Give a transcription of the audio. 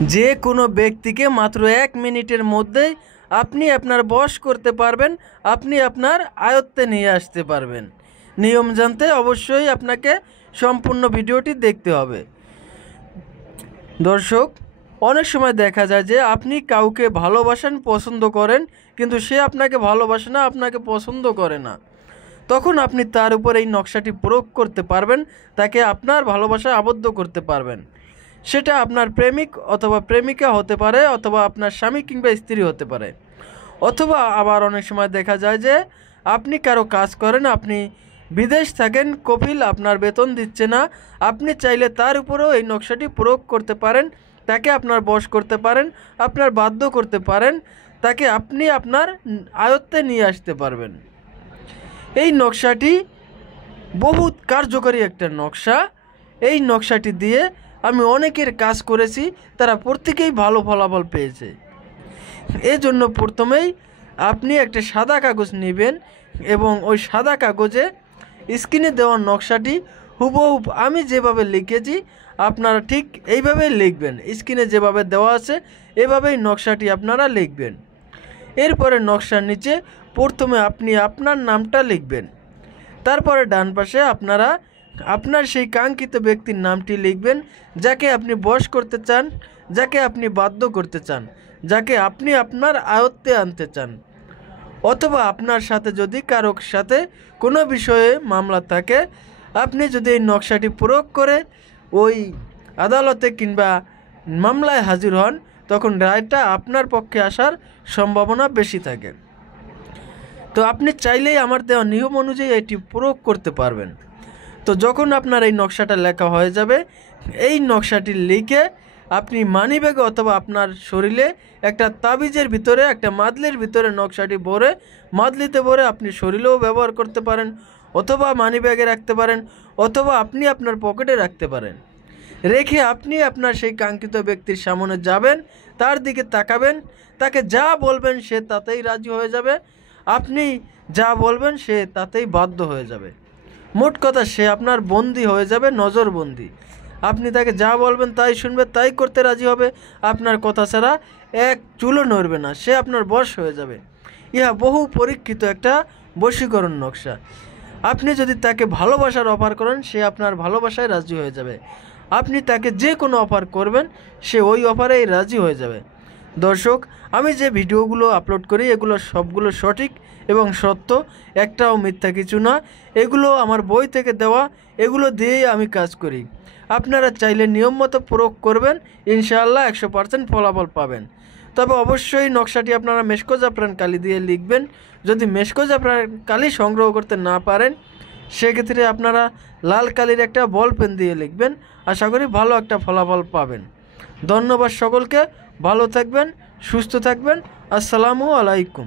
যে কোনো ব্যক্তিকে মাত্র 1 মিনিটের মধ্যেই আপনি আপনার বশ করতে পারবেন, আপনি আপনার আয়ত্তে নিয়ে আসতে পারবেন। নিয়ম জানতে অবশ্যই আপনাকে সম্পূর্ণ ভিডিওটি দেখতে হবে। দর্শক, অনেক সময় দেখা যায় যে আপনি কাউকে ভালোবাসেন, পছন্দ করেন, কিন্তু সে আপনাকে ভালোবাসে না, আপনাকে পছন্দ করে না। তখন আপনি তার উপর এই নকশাটি প্রয়োগ করতে পারবেন, তাকে আপনার ভালোবাসায় আবদ্ধ করতে পারবেন। সেটা আপনার প্রেমিক অথবা প্রেমিকা হতে পারে, অথবা আপনার স্বামী কিংবা স্ত্রী হতে পারে। অথবা আবার অনেক সময় দেখা যায় যে আপনি কারো কাজ করেন, আপনি বিদেশ থাকেন, কপিল আপনার বেতন দিচ্ছে না, আপনি চাইলে তার উপরেও এই নকশাটি প্রয়োগ করতে পারেন, তাকে আপনার বশ করতে পারেন, আপনার বাধ্য করতে পারেন, তাকে আপনি আপনার আয়ত্তে নিয়ে আসতে পারবেন। এই নকশাটি বহুত কার্যকরী একটা নকশা। এই নকশাটি দিয়ে আমি অনেকের কাজ করেছি, তারা প্রত্যেকেই ভালো ফলাফল পেয়েছে। এজন্য প্রথমেই আপনি একটা সাদা কাগজ নেবেন এবং ওই সাদা কাগজে স্ক্রিনে দেওয়া নকশাটি হুবহুব আমি যেভাবে লিখেছি আপনারা ঠিক এইভাবেই লিখবেন। স্ক্রিনে যেভাবে দেওয়া আছে এভাবেই নকশাটি আপনারা লিখবেন। এরপরে নকশার নিচে প্রথমে আপনি আপনার নামটা লিখবেন। তারপরে ডান পাশে আপনারা আপনার সেই কাঙ্ক্ষিত ব্যক্তির নামটি লিখবেন, যাকে আপনি বশ করতে চান, যাকে আপনি বাধ্য করতে চান, যাকে আপনি আপনার আয়ত্তে আনতে চান। অথবা আপনার সাথে যদি কারোর সাথে কোনো বিষয়ে মামলা থাকে, আপনি যদি এই নকশাটি প্রয়োগ করে ওই আদালতে কিংবা মামলায় হাজির হন, তখন রায়টা আপনার পক্ষে আসার সম্ভাবনা বেশি থাকে। তো আপনি চাইলেই আমার দেওয়া নিয়ম অনুযায়ী এটি প্রয়োগ করতে পারবেন। তো যখন আপনার এই নকশাটা লেখা হয়ে যাবে, এই নকশাটি লিখে আপনি মানিব্যাগে অথবা আপনার শরীরে একটা তাবিজের ভিতরে, একটা মাদলির ভিতরে নকশাটি ভরে, মাদলিতে ভরে আপনি শরীরেও ব্যবহার করতে পারেন, অথবা মানিব্যাগে রাখতে পারেন, অথবা আপনি আপনার পকেটে রাখতে পারেন। রেখে আপনি আপনার সেই কাঙ্ক্ষিত ব্যক্তির সামনে যাবেন, তার দিকে তাকাবেন, তাকে যা বলবেন সে তাতেই রাজি হয়ে যাবে, আপনি যা বলবেন সে তাতেই বাধ্য হয়ে যাবে। মোট কথা সে আপনার বন্দী হয়ে যাবে, নজরবন্দি। আপনি তাকে যা বলবেন তাই শুনবে, তাই করতে রাজি হবে, আপনার কথা ছাড়া এক চুলও নড়বে না, সে আপনার বশ হয়ে যাবে। ইহা বহু পরীক্ষিত একটা বশীকরণ নকশা। আপনি যদি তাকে ভালোবাসার অফার করেন, সে আপনার ভালোবাসায় রাজি হয়ে যাবে। আপনি তাকে যে কোনো অফার করবেন, সে ওই অফারেই রাজি হয়ে যাবে। দর্শক, আমি যে ভিডিওগুলো আপলোড করি এগুলো সবগুলো সঠিক এবং সত্য, একটাও মিথ্যা কিছু না। এগুলো আমার বই থেকে দেওয়া, এগুলো দিয়েই আমি কাজ করি। আপনারা চাইলে নিয়ম মতো প্রয়োগ করবেন, ইনশাআল্লাহ 100% ফলাফল পাবেন। তবে অবশ্যই নকশাটি আপনারা মেশকো জাফরান কালি দিয়ে লিখবেন। যদি মেশকো জাফরান কালি সংগ্রহ করতে না পারেন, সেক্ষেত্রে আপনারা লাল কালির একটা বল পেন দিয়ে লিখবেন। আশা করি ভালো একটা ফলাফল পাবেন। ধন্যবাদ সকলকে, ভালো থাকবেন, সুস্থ থাকবেন। আসসালামু আলাইকুম।